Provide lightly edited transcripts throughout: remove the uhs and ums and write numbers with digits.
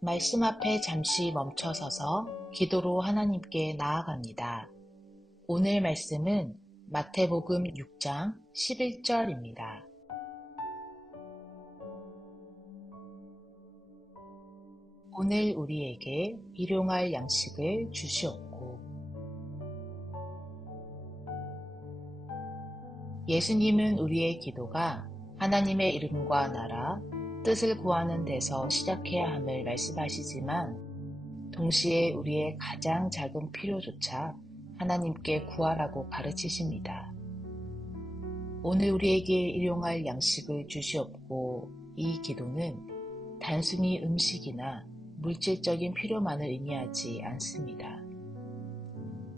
말씀 앞에 잠시 멈춰서서 기도로 하나님께 나아갑니다. 오늘 말씀은 마태복음 6장 11절입니다. 오늘 우리에게 일용할 양식을 주시옵고. 예수님은 우리의 기도가 하나님의 이름과 나라, 뜻을 구하는 데서 시작해야 함을 말씀하시지만 동시에 우리의 가장 작은 필요조차 하나님께 구하라고 가르치십니다. 오늘 우리에게 일용할 양식을 주시옵고, 이 기도는 단순히 음식이나 물질적인 필요만을 의미하지 않습니다.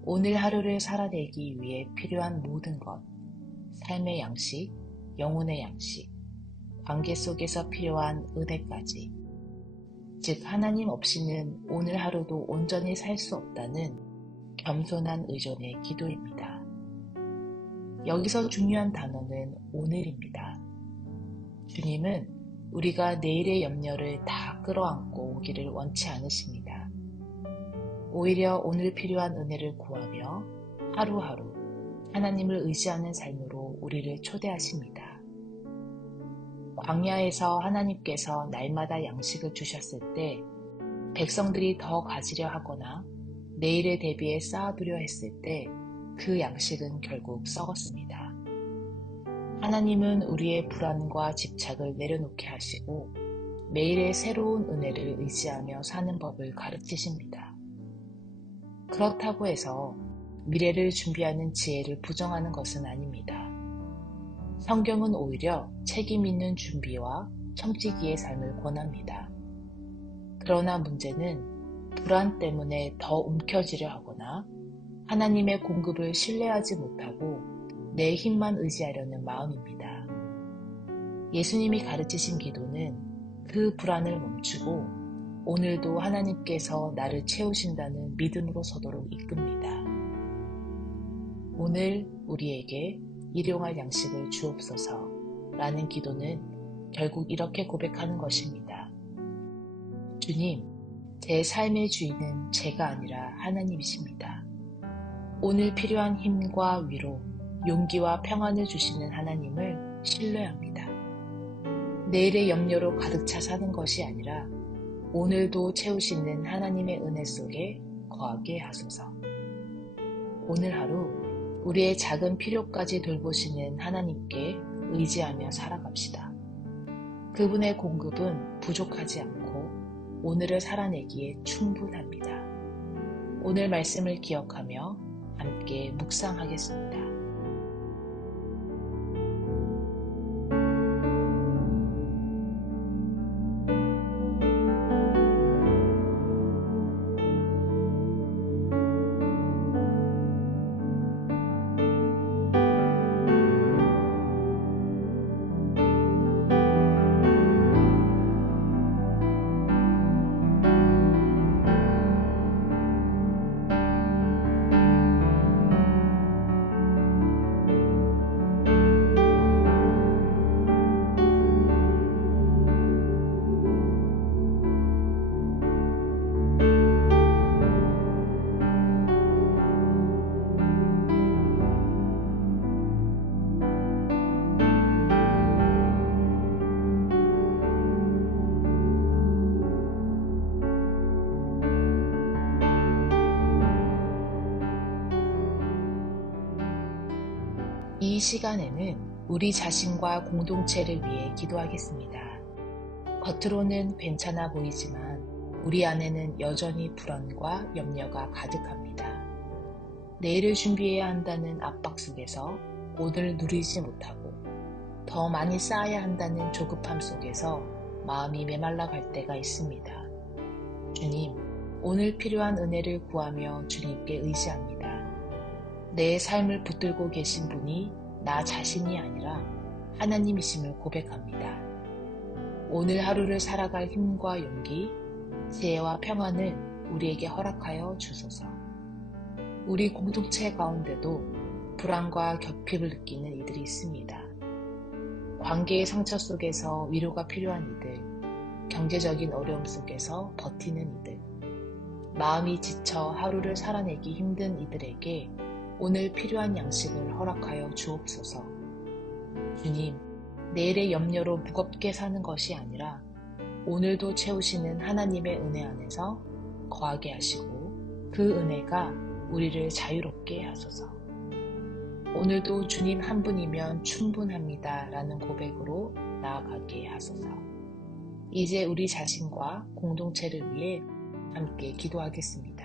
오늘 하루를 살아내기 위해 필요한 모든 것, 삶의 양식, 영혼의 양식, 관계 속에서 필요한 은혜까지, 즉 하나님 없이는 오늘 하루도 온전히 살 수 없다는 겸손한 의존의 기도입니다. 여기서 중요한 단어는 오늘입니다. 주님은 우리가 내일의 염려를 다 끌어안고 오기를 원치 않으십니다. 오히려 오늘 필요한 은혜를 구하며 하루하루 하나님을 의지하는 삶으로 우리를 초대하십니다. 광야에서 하나님께서 날마다 양식을 주셨을 때 백성들이 더 가지려 하거나 내일에 대비해 쌓아두려 했을 때 그 양식은 결국 썩었습니다. 하나님은 우리의 불안과 집착을 내려놓게 하시고 매일의 새로운 은혜를 의지하며 사는 법을 가르치십니다. 그렇다고 해서 미래를 준비하는 지혜를 부정하는 것은 아닙니다. 성경은 오히려 책임 있는 준비와 청지기의 삶을 권합니다. 그러나 문제는 불안 때문에 더 움켜쥐려 하거나 하나님의 공급을 신뢰하지 못하고 내 힘만 의지하려는 마음입니다. 예수님이 가르치신 기도는 그 불안을 멈추고 오늘도 하나님께서 나를 채우신다는 믿음으로 서도록 이끕니다. 오늘 우리에게 일용할 양식을 주옵소서 라는 기도는 결국 이렇게 고백하는 것입니다. 주님, 제 삶의 주인은 제가 아니라 하나님이십니다. 오늘 필요한 힘과 위로, 용기와 평안을 주시는 하나님을 신뢰합니다. 내일의 염려로 가득 차 사는 것이 아니라 오늘도 채우시는 하나님의 은혜 속에 거하게 하소서. 오늘 하루 우리의 작은 필요까지 돌보시는 하나님께 의지하며 살아갑시다. 그분의 공급은 부족하지 않고 오늘을 살아내기에 충분합니다. 오늘 말씀을 기억하며 함께 묵상하겠습니다. 이 시간에는 우리 자신과 공동체를 위해 기도하겠습니다. 겉으로는 괜찮아 보이지만 우리 안에는 여전히 불안과 염려가 가득합니다. 내일을 준비해야 한다는 압박 속에서 오늘 누리지 못하고 더 많이 쌓아야 한다는 조급함 속에서 마음이 메말라 갈 때가 있습니다. 주님, 오늘 필요한 은혜를 구하며 주님께 의지합니다. 내 삶을 붙들고 계신 분이 나 자신이 아니라 하나님이심을 고백합니다. 오늘 하루를 살아갈 힘과 용기, 지혜와 평안을 우리에게 허락하여 주소서. 우리 공동체 가운데도 불안과 결핍을 느끼는 이들이 있습니다. 관계의 상처 속에서 위로가 필요한 이들, 경제적인 어려움 속에서 버티는 이들, 마음이 지쳐 하루를 살아내기 힘든 이들에게 오늘 필요한 양식을 허락하여 주옵소서. 주님, 내일의 염려로 무겁게 사는 것이 아니라 오늘도 채우시는 하나님의 은혜 안에서 거하게 하시고 그 은혜가 우리를 자유롭게 하소서. 오늘도 주님 한 분이면 충분합니다 라는 고백으로 나아가게 하소서. 이제 우리 자신과 공동체를 위해 함께 기도하겠습니다.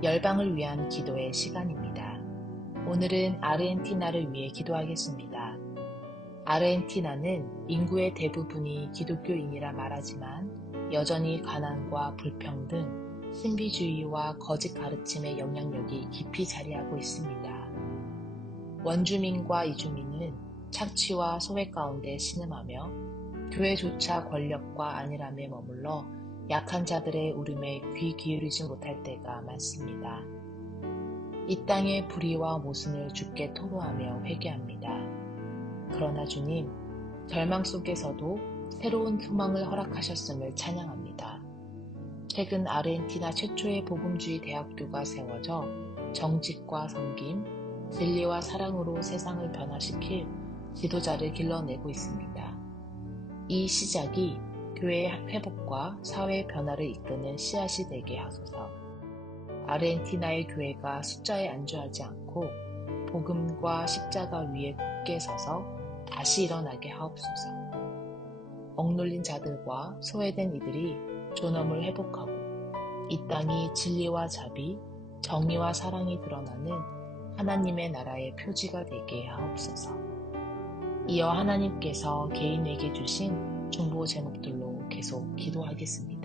열방을 위한 기도의 시간입니다. 오늘은 아르헨티나를 위해 기도하겠습니다. 아르헨티나는 인구의 대부분이 기독교인이라 말하지만 여전히 가난과 불평등, 신비주의와 거짓 가르침의 영향력이 깊이 자리하고 있습니다. 원주민과 이주민은 착취와 소외 가운데 신음하며 교회조차 권력과 안일함에 머물러 약한 자들의 울음에 귀 기울이지 못할 때가 많습니다. 이 땅의 불의와 모순을 주께 토로하며 회개합니다. 그러나 주님, 절망 속에서도 새로운 소망을 허락하셨음을 찬양합니다. 최근 아르헨티나 최초의 복음주의 대학교가 세워져 정직과 섬김, 진리와 사랑으로 세상을 변화시킬 지도자를 길러내고 있습니다. 이 시작이 교회의 회복과 사회의 변화를 이끄는 씨앗이 되게 하소서. 아르헨티나의 교회가 숫자에 안주하지 않고 복음과 십자가 위에 굳게 서서 다시 일어나게 하옵소서. 억눌린 자들과 소외된 이들이 존엄을 회복하고 이 땅이 진리와 자비, 정의와 사랑이 드러나는 하나님의 나라의 표지가 되게 하옵소서. 이어 하나님께서 개인에게 주신 중보 제목들로 계속 기도하겠습니다.